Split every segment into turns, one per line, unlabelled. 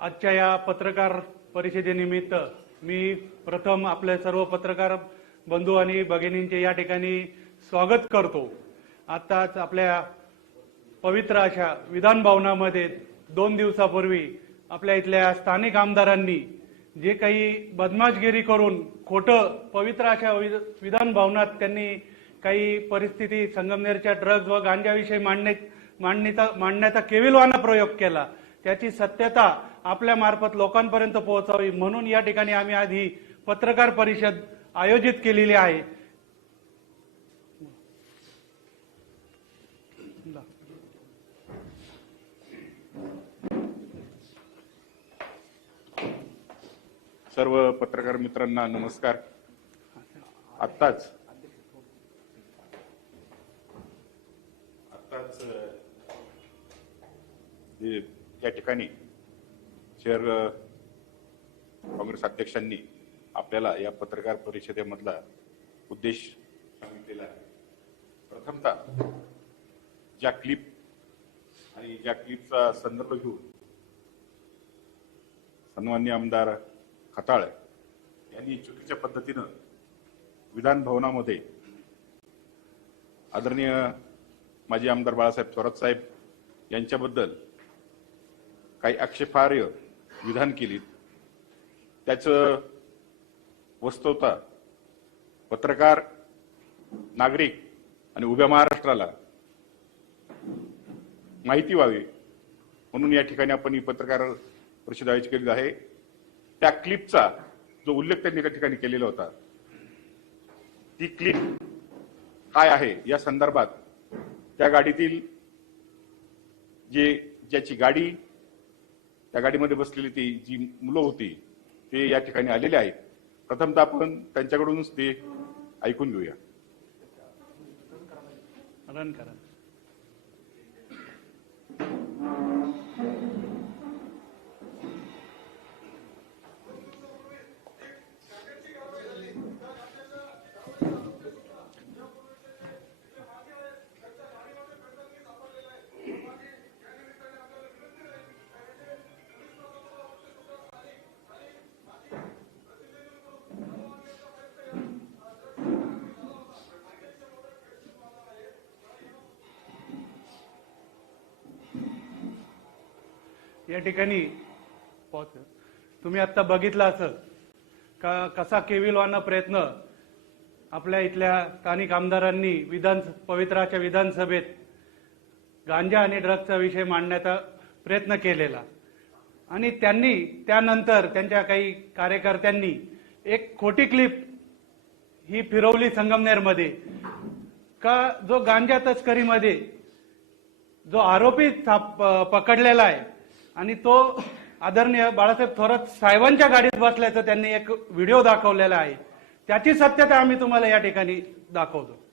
आजच्या या पत्रकार परिषदेनिमित्त मी प्रथम आपले सर्व पत्रकार बंधू आणि भगिनींचे या ठिकाणी स्वागत करतो. आताच आपल्या पवित्र अशा विधान भवनामध्ये दोन दिवसापूर्वी आपल्या इथल्या स्थानिक आमदारांनी जे काही बदमाशगिरी करून खोटं पवित्र अशा वि- विधान भवनात त्यांनी काही परिस्थिती संगमनेरच्या ड्रग्ज व गांजाविषयी मांडणे मांडणीचा मांडण्याचा केविलवाना प्रयोग केला. त्याची सत्यता आपल्या मार्फत लोकांपर्यंत पोहोचावी म्हणून या ठिकाणी आम्ही आधी पत्रकार परिषद आयोजित केलेली आहे.
सर्व पत्रकार मित्रांना नमस्कार. आत्ताच आत्ताच या ठिकाणी शहर काँग्रेस अध्यक्षांनी आपल्याला या पत्रकार परिषदेमधला उद्देश सांगितलेला आहे. प्रथमतः ज्या क्लिप आणि ज्या क्लिपचा संदर्भ घेऊन सन्मान्य आमदार खताळ यांनी चुकीच्या पद्धतीनं विधान भवनामध्ये आदरणीय माजी आमदार बाळासाहेब थोरात साहेब यांच्याबद्दल काही आक्षेपार्ह विधान केलीत. त्याचं वस्तवता पत्रकार नागरिक आणि उभ्या महाराष्ट्राला माहिती व्हावी म्हणून या ठिकाणी आपण ही पत्रकार परिषद आयोजित केली आहे. त्या क्लिपचा जो उल्लेख त्यांनी त्या ठिकाणी केलेला होता ती क्लिप काय आहे या संदर्भात त्या गाडीतील जे ज्याची गाडी त्या गाडीमध्ये बसलेली ती जी मुलं होती ते या ठिकाणी आलेले आहेत. प्रथमतः आपण त्यांच्याकडूनच ते ऐकून घेऊया.
या ठिकाणी तुम्ही आता बघितलं असं का कसा केविलवाना प्रयत्न आपल्या इथल्या स्थानिक आमदारांनी विधान पवित्राच्या विधानसभेत गांजा आणि ड्रग्जचा विषय मांडण्याचा प्रयत्न केलेला. आणि त्यांनी त्यानंतर त्यांच्या काही कार्यकर्त्यांनी एक खोटी क्लिप ही फिरवली संगमनेरमध्ये. का जो गांजा तस्करीमध्ये जो आरोपी पकडलेला आहे आणि तो आदरणीय बाळासाहेब थोरात साहेबांच्या गाडीत बसल्याचं त्यांनी एक व्हिडिओ दाखवलेला आहे. त्याची सत्यता आम्ही तुम्हाला या ठिकाणी दाखवतो.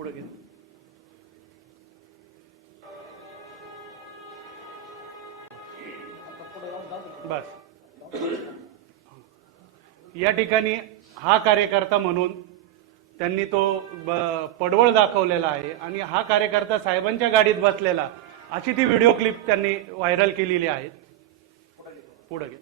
पुढे घे बस. या ठिकाणी हा कार्यकर्ता म्हणून त्यांनी तो पडवळ दाखवलेला आहे आणि हा कार्यकर्ता साहेबांच्या गाडीत बसलेला. अशी ती व्हिडिओ क्लिप त्यांनी व्हायरल केलेली आहे. पुढे घे.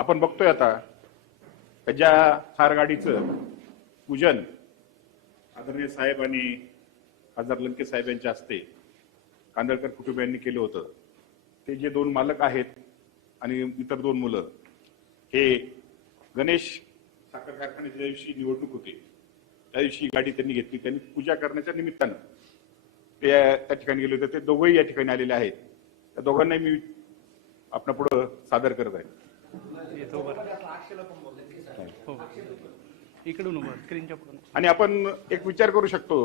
आपण बघतोय आता ज्या थार गाडीचं पूजन आदरणीय साहेब आणि खासदार लंके साहेब यांच्या हस्ते कांदळकर कुटुंबियांनी केलं होतं. ते जे दोन मालक आहेत आणि इतर दोन मुलं हे गणेश साखर कारखान्याच्या ज्या दिवशी निवडणूक होती. त्या दिवशी गाडी त्यांनी घेतली. त्यांनी पूजा करण्याच्या निमित्तानं ते त्या ठिकाणी गेले होते. ते दोघंही या ठिकाणी आलेले आहेत. त्या दोघांनाही मी आपणापुढं पुढं सादर करत आहे.
इकडून पुढून.
आणि आपण एक विचार करू शकतो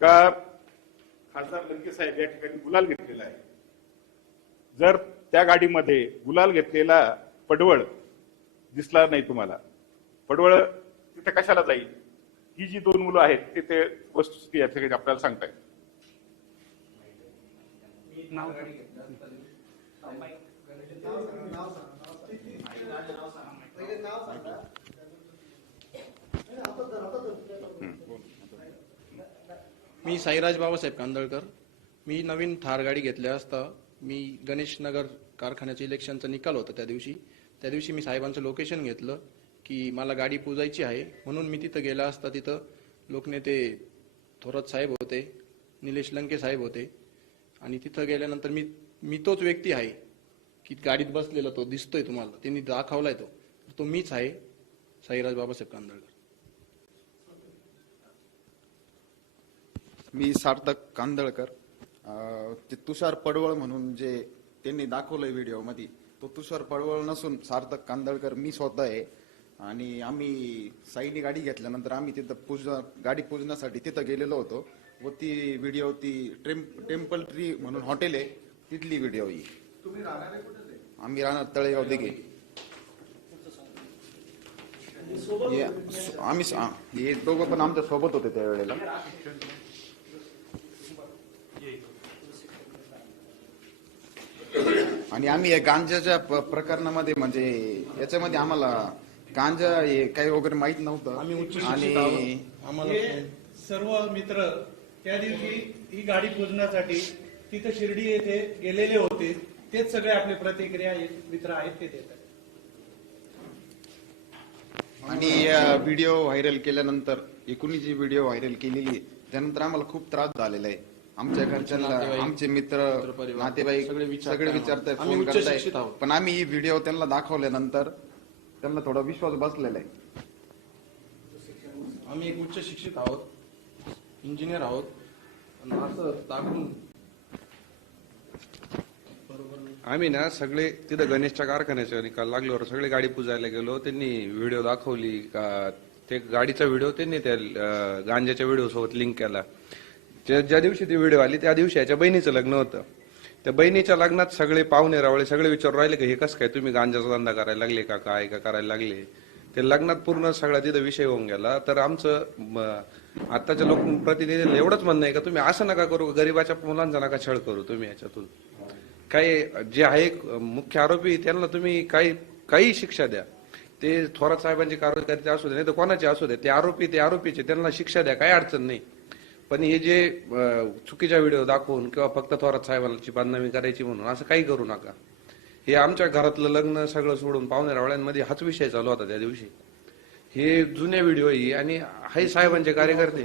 का खासदार लंके साहेब या ठिकाणी गुलाल घेतलेला आहे? जर त्या गाडीमध्ये गुलाल घेतलेला पडवळ दिसला नाही तुम्हाला पडवळ तिथे कशाला जाईल? ही जी दोन मुलं आहेत ते ते वस्तुस्थिती या ठिकाणी आपल्याला सांगतायत.
नाव
मी साईराज बाबासाहेब कांदळकर. मी नवीन थार गाडी घेतल्या असता मी गणेश नगर कारखान्याचं इलेक्शनचा निकाल होता त्या दिवशी. त्या दिवशी मी साहेबांचं लोकेशन घेतलं की मला गाडी पुजायची आहे. म्हणून मी तिथं गेला असता तिथं लोकनेते थोरात साहेब होते निलेश लंके साहेब होते. आणि तिथं गेल्यानंतर मी मी तोच व्यक्ती आहे. की गाडीत बसलेला तो दिसतोय तुम्हाला त्यांनी दाखवलाय तो. तो मीच आहे साईराज बाबासाहेब कांदळकर
मी सार्थक कांदळकर. ते तुषार पडवळ म्हणून जे त्यांनी दाखवलंय व्हिडिओमध्ये तो तुषार पडवळ नसून सार्थक कांदळकर मी स्वतः आहे. आणि आम्ही साईनी गाडी घेतल्यानंतर आम्ही तिथं पूज गाडी पूजण्यासाठी तिथं गेलेलो होतो. व ती व्हिडिओ ती टेम्प टेम्पल ट्री म्हणून हॉटेल आहे तिथली व्हिडिओ ही. आम्ही राहणार तळेगाव दिघे. आम्ही हे दोघं पण आमच्यासोबत होते त्यावेळेला. आणि आम्ही या गांजाच्या प्रकरणामध्ये म्हणजे याच्यामध्ये आम्हाला गांजा हे काही वगैरे माहीत नव्हतं.
आम्ही उच्च
आणि
आम्हाला
सर्व मित्र त्या दिवशी ही गाडी पूजण्यासाठी तिथं शिर्डी येथे गेलेले होते. तेच सगळे आपली प्रतिक्रिया मित्र आहेत ते देतात
आणि व्हिडिओ व्हायरल केल्यानंतर एकूणी जी व्हिडिओ व्हायरल केलेली त्यानंतर आम्हाला खूप त्रास झालेला आहे आमच्या घरच्यांना आमचे मित्र नातेवाईक
सगळे विचारताय
सगळे
आम्हाला.
विचारताय
आम्ही
फोन
उच्च
करताय
शिक्षित आहोत.
पण आम्ही ही व्हिडिओ त्यांना दाखवल्यानंतर त्यांना थोडा विश्वास बसलेला आहे
आम्ही एक उच्च शिक्षित आहोत इंजिनियर आहोत असं दाखवून
आम्ही ना सगळे तिथं गणेशच्या कारखान्याच्या निकाल लागल्यावर सगळे गाडी पुजायला गेलो. त्यांनी व्हिडिओ दाखवली का ते गाडीचा व्हिडिओ त्यांनी त्या गांजाच्या व्हिडिओ सोबत लिंक केला. ज्या ज्या दिवशी ती व्हिडिओ आली त्या दिवशी याच्या बहिणीचं लग्न होतं. त्या बहिणीच्या लग्नात सगळे पाहुणे रावळे सगळे विचारू राहिले की हे कसं काय तुम्ही गांजाचा धंदा करायला लागले का काय का करायला लागले? ते लग्नात पूर्ण सगळा तिथं विषय होऊन गेला. तर आमचं आताच्या लोकप्रतिनिधीला एवढंच म्हणणं आहे का तुम्ही असं नका करू गरिबाच्या मुलांचा नका छळ करू तुम्ही याच्यातून. काही जे आहे मुख्य आरोपी त्यांना तुम्ही काही काही शिक्षा द्या. ते थोरात साहेबांची कारवाई असू दे नाही तर कोणाचे असू दे ते आरोपी ते आरोपीचे त्यांना शिक्षा द्या काही अडचण नाही. पण हे जे चुकीच्या व्हिडिओ दाखवून किंवा फक्त थोरात साहेबांची बदनामी करायची म्हणून असं काही करू नका. हे आमच्या घरातलं लग्न सगळं सोडून पाहुणे रावळ्यांमध्ये हाच विषय चालू होता त्या दिवशी. हे जुने व्हिडिओ ही आणि हाय साहेबांचे कार्यकर्ते.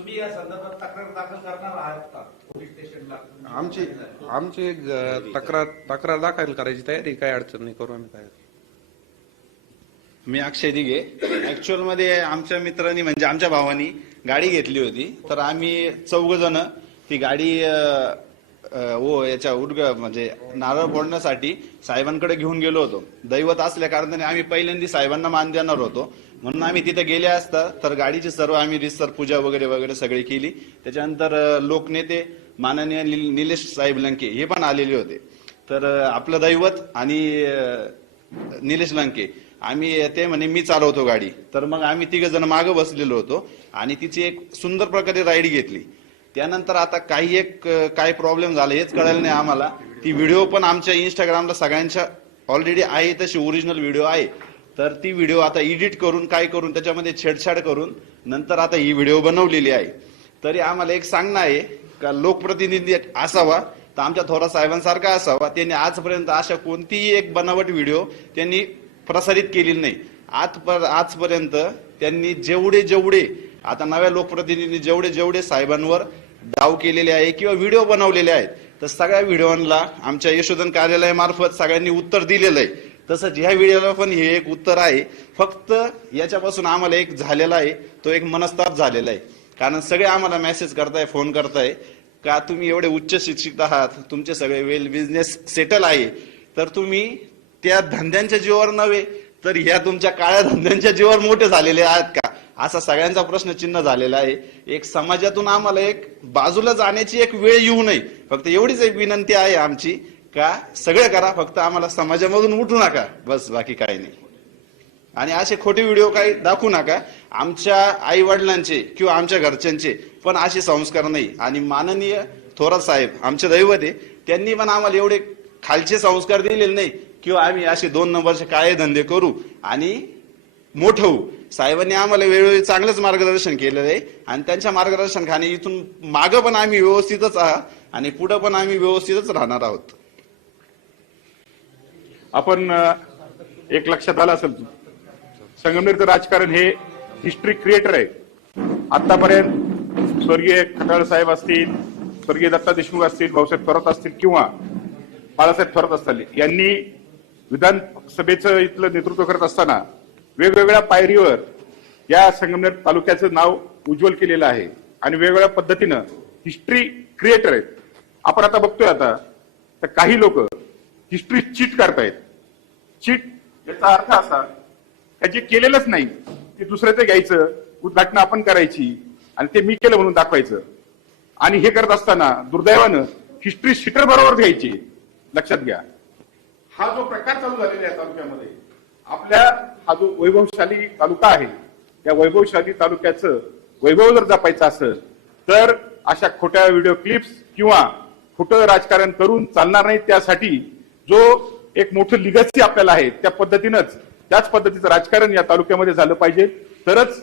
तुम्ही या संदर्भात तक्रार दाखल करणार आहात का? पोलीस स्टेशनला?
आमची आमची तक्रार तक्रार दाखल करायची तयारी काही अडचण नाही करू आम्ही काय
मी अक्षय दिघे. ऍक्च्युअलमध्ये आमच्या मित्रांनी म्हणजे आमच्या भावानी गाडी घेतली होती. तर आम्ही चौघ जण ती गाडी अ, अ, ओ याच्या उर्ग म्हणजे नारळ फोडण्यासाठी साहेबांकडे घेऊन गेलो होतो. दैवत असल्या कारणाने आम्ही पहिल्यांदा साहेबांना मान देणार होतो. म्हणून आम्ही तिथे गेले असता तर गाडीची सर्व आम्ही रिसर पूजा वगैरे वगैरे सगळी केली. त्याच्यानंतर लोकनेते माननीय निल- निलेश साहेब लंके हे पण आलेले होते. तर आपलं दैवत आणि निलेश लंके. आम्ही ते म्हणे मी चालवतो गाडी. तर मग आम्ही तिघ जण मागं बसलेलो होतो आणि तिची एक सुंदर प्रकारे राईड घेतली. त्यानंतर आता काही एक काय प्रॉब्लेम झाला हेच कळलं नाही आम्हाला. ती व्हिडिओ पण आमच्या इंस्टाग्रामला सगळ्यांच्या ऑलरेडी आहे तशी ओरिजिनल व्हिडिओ आहे. तर ती व्हिडिओ आता एडिट करून काय करून त्याच्यामध्ये छेडछाड करून नंतर आता ही व्हिडिओ बनवलेली आहे. तरी आम्हाला एक सांगणं आहे का लोकप्रतिनिधी असावा तर आमच्या थोरा साहेबांसारखा असावा. त्यांनी आजपर्यंत अशा कोणतीही एक बनावट व्हिडिओ त्यांनी प्रसारित केलेली नाही. आज आजपर्यंत त्यांनी जेवढे जेवढे आता नव्या लोकप्रतिनिधींनी जेवढे जेवढे साहेबांवर डाव केलेले आहे किंवा व्हिडिओ बनवलेले आहेत तर सगळ्या व्हिडिओला आमच्या यशोधन कार्यालयामार्फत सगळ्यांनी उत्तर दिलेलं आहे. तसंच ह्या व्हिडिओला पण हे एक उत्तर आहे. फक्त याच्यापासून आम्हाला एक झालेला आहे. तो एक मनस्ताप झालेला आहे. कारण सगळे आम्हाला मेसेज करताय फोन करताय. का तुम्ही एवढे उच्च शिक्षित आहात? तुमचे सगळे वेल बिझनेस सेटल आहे. तर तुम्ही त्या धंद्यांच्या जीवावर नव्हे तर ह्या तुमच्या काळ्या धंद्यांच्या जीवावर मोठे झालेले आहात का? असा सगळ्यांचा प्रश्न चिन्ह झालेला आहे. एक समाजातून आम्हाला एक बाजूला जाण्याची एक वेळ येऊ नये. फक्त एवढीच एक विनंती आहे आमची. का? सगळं करा फक्त आम्हाला समाजामधून उठू नका. बस बाकी काही नाही. आणि असे खोटे व्हिडिओ काही दाखवू नका. आमच्या आई वडिलांचे किंवा आमच्या घरच्यांचे पण असे संस्कार नाही. आणि माननीय थोरात साहेब आमचे दैवत आहे त्यांनी पण आम्हाला एवढे खालचे संस्कार दिलेले नाही. किंवा आम्ही असे दोन नंबरचे काळे धंदे करू आणि मोठं होऊ. साहेबांनी आम्हाला वेळोवेळी चांगलंच मार्गदर्शन केलेलं आहे. आणि त्यांच्या मार्गदर्शन खाणे इथून मागं पण आम्ही व्यवस्थितच आहात आणि पुढं पण आम्ही व्यवस्थितच राहणार आहोत.
आपण एक लक्षात आलं असेल संगमनेरचं राजकारण हे हिस्ट्री क्रिएटर आहे. आतापर्यंत स्वर्गीय खटाळ साहेब असतील स्वर्गीय दत्ता देशमुख असतील भाऊसाहेब थोरात असतील किंवा बाळासाहेब थोरात असतील यांनी विधानसभेचं इथलं नेतृत्व करत असताना वेगवेगळ्या पायरीवर या संगमनेर तालुक्याचं नाव उज्ज्वल केलेलं आहे आणि वेगवेगळ्या पद्धतीनं हिस्ट्री क्रिएटर आहेत. आपण आता बघतोय आता तर काही लोक हिस्ट्री चीट करतायत. चीट याचा अर्थ असा का जे केलेलंच नाही ते दुसऱ्याचं घ्यायचं उद्घाटन आपण करायची आणि ते मी केलं म्हणून दाखवायचं. आणि हे करत असताना दुर्दैवानं हिस्ट्री शिटर बरोबर घ्यायची. लक्षात घ्या. हा जो प्रकार चालू झालेला आहे तालुक्यामध्ये आपल्या हा जो वैभवशाली तालुका आहे त्या वैभवशाली तालुक्याचं वैभव जर जपायचं असेल तर अशा खोट्या व्हिडिओ क्लिप्स किंवा खोटं राजकारण करून चालणार नाही त्यासाठी जो एक मोठं लिगसी आपल्याला आहे त्या पद्धतीनंच त्याच पद्धतीचं राजकारण या तालुक्यामध्ये झालं पाहिजे. तरच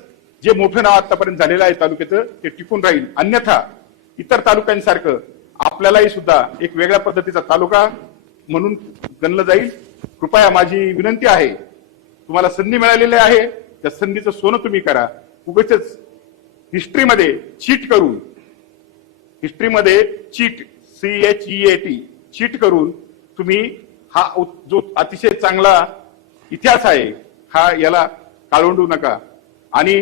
जे मोठं नाव आतापर्यंत झालेलं आहे तालुक्याचं ते टिकून राहील. अन्यथा इतर तालुक्यांसारखं आपल्यालाही सुद्धा एक वेगळ्या पद्धतीचा तालुका म्हणून गणलं जाईल. कृपया माझी विनंती आहे तुम्हाला संधी मिळालेली आहे त्या संधीचं सोनं तुम्ही करा. उगेच हिस्ट्रीमध्ये चीट करून हिस्ट्रीमध्ये cheat C H E A T cheat करून तुम्ही हा जो अतिशय चांगला इतिहास आहे हा याला काळवंडू नका. आणि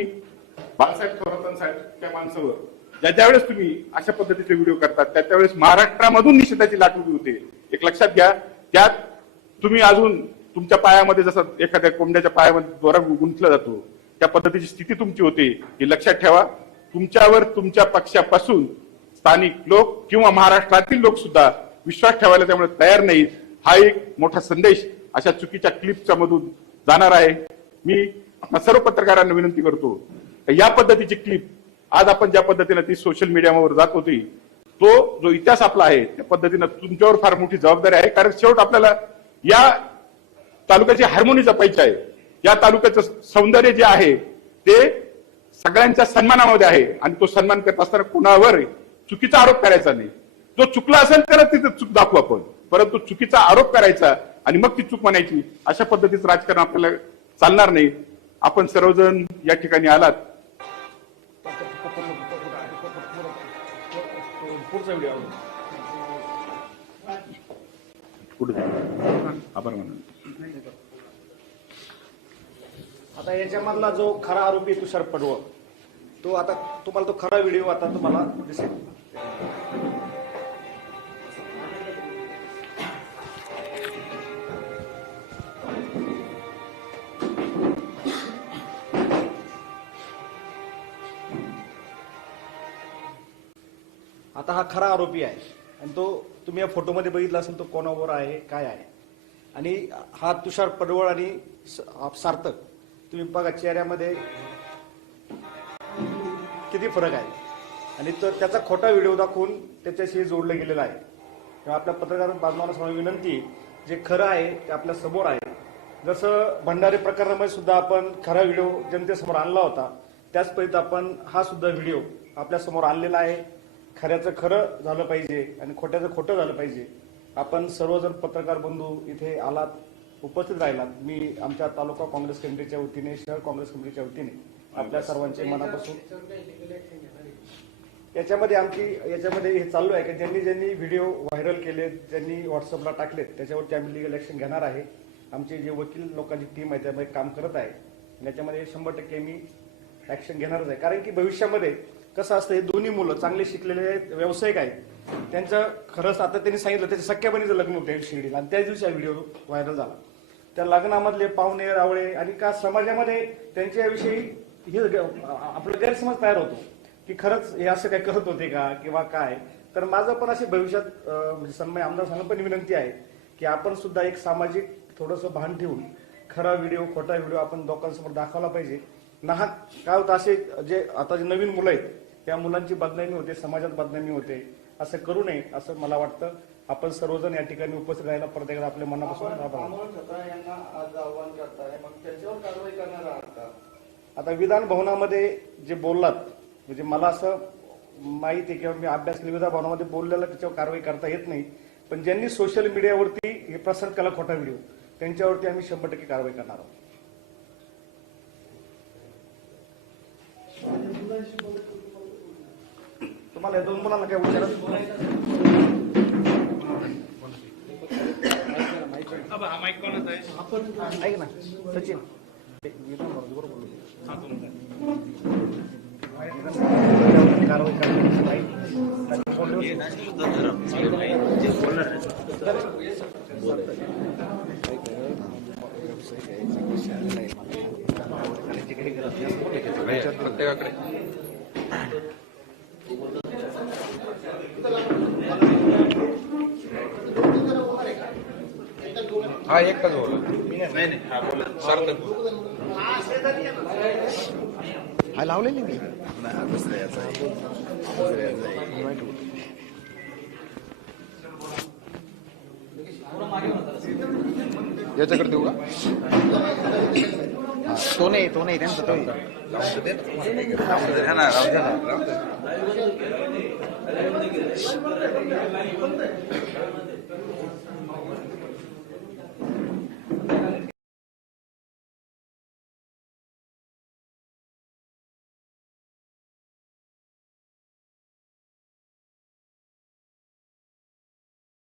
बाळासाहेब थोरातांसारख्या माणसावर ज्या ज्यावेळेस तुम्ही अशा पद्धतीचे व्हिडिओ करतात त्या त्यावेळेस महाराष्ट्रामधून निषेधाची लाट उभी होते. एक लक्षात घ्या त्यात तुम्ही अजून तुमच्या पायामध्ये जसं एखाद्या कोंबड्याच्या पायामध्ये दोरा गुंतला जातो त्या पद्धतीची स्थिती तुमची होते. हे लक्षात ठेवा तुमच्यावर तुमच्या पक्षापासून स्थानिक लोक किंवा महाराष्ट्रातील लोक सुद्धा विश्वास ठेवायला त्यामुळे तयार नाही. हा एक मोठा संदेश अशा चुकीच्या क्लिपच्या मधून जाणार आहे. मी आपल्या सर्व पत्रकारांना विनंती करतो या पद्धतीची क्लिप आज आपण ज्या पद्धतीने ती सोशल मीडियावर जात होती तो जो इतिहास आपला आहे त्या पद्धतीनं तुमच्यावर फार मोठी जबाबदारी आहे. कारण शेवट आपल्याला या तालुक्याची हार्मोनी जपायची आहे. या तालुक्याचं सौंदर्य जे आहे ते सगळ्यांच्या सन्मानामध्ये आहे. आणि तो सन्मान करत असताना कुणावर चुकीचा आरोप करायचा नाही. जो चुकला असेल तरच तिथे चूक दाखवू आपण. परंतु चुकीचा आरोप करायचा आणि मग ती चूक म्हणायची अशा पद्धतीचं राजकारण आपल्याला चालणार नाही. आपण सर्वजण या ठिकाणी आलात. आभार
आता याच्यामधला जो खरा आरोपी तुषार पडवळ तो आता तुम्हाला तो खरा व्हिडिओ आता तुम्हाला दिसेल. हा खरा आरोपी आहे. आणि तो तुम्ही या फोटोमध्ये बघितला असेल तो कोणावर आहे काय आहे. आणि हा तुषार पडवळ आणि स- सार्थक तुम्ही बघा चेहऱ्यामध्ये किती फरक आहे. आणि तर त्याचा खोटा व्हिडिओ दाखवून त्याच्याशी जोडलं गेलेलं आहे. तेव्हा आपल्या पत्रकार बांधवांना समोर विनंती जे खरं आहे ते आपल्यासमोर आहे. जसं भंडारे प्रकरणामध्ये सुद्धा आपण खरा व्हिडिओ जनतेसमोर आणला होता त्याच पद्धतीत आपण हा सुद्धा व्हिडिओ आपल्यासमोर आणलेला आहे. खऱ्याचं खरं झालं पाहिजे आणि खोट्याचं खोटं झालं पाहिजे. आपण सर्वजण पत्रकार बंधू इथे आलात उपस्थित राहिलात मी आमच्या तालुका काँग्रेस कमिटीच्या वतीने शहर काँग्रेस कमिटीच्या वतीने आपल्या सर्वांचे मनापासून याच्यामध्ये आमची याच्यामध्ये हे चालू आहे की ज्यांनी ज्यांनी व्हिडिओ व्हायरल केले ज्यांनी व्हॉट्सअपला टाकलेत त्याच्यावरती आम्ही लिगल ऍक्शन घेणार आहे. आमचे जे वकील लोकांची टीम आहे त्यामध्ये काम करत आहे. आणि याच्यामध्ये शंभर टक्के मी ऍक्शन घेणारच आहे. कारण की भविष्यामध्ये कसं असतं हे दोन्ही मुलं चांगले शिकलेले आहेत व्यावसायिक आहेत. त्यांचं खरंच आता त्यांनी सांगितलं त्याच्या सख्यापणीचं लग्न होतं शिर्डीला. आणि त्याच दिवशी हा व्हिडिओ व्हायरल झाला. त्या लग्नामधले पाहुणे रावळे आणि का समाजामध्ये त्यांच्याविषयी हे आपला गैरसमज तयार होतो. की खरंच हे असं काय करत होते का किंवा काय? तर माझं पण असे भविष्यात सन्मय म्हणजे आमदार सांगा पण विनंती आहे की आपण सुद्धा एक सामाजिक थोडंसं भान ठेवून खरा व्हिडिओ खोटा व्हिडिओ आपण लोकांसमोर दाखवला पाहिजे. नाहक काय होतं असे जे आता जे नवीन मुलं आहेत त्या मुलांची बदनामी होते समाजात बदनामी होते. असं करू नये असं मला वाटतं. आपण सर्वजण या ठिकाणी उपस्थित राहायला परत एकदा आपल्या मनापासून आता विधान भवनामध्ये जे बोललात म्हणजे मला असं माहिती आहे किंवा मी अभ्यास विधान भवनामध्ये बोललेलं त्याच्यावर कारवाई करता येत नाही. पण ज्यांनी सोशल मीडियावरती हे प्रसार केला खोटा व्हिडिओ त्यांच्यावरती आम्ही शंभर टक्के कारवाई करणार आहोत. तुम्हाला या दोन मुलांना काय विचारायचं ऐक ना सचिन कारवाई
प्रत्येकाकडे हा एकटाच बोला. सार्थक
हा लावलेली मी.
याच्याकडे देऊ का?
तो नाही तो नाही त्यांचा तो
राहू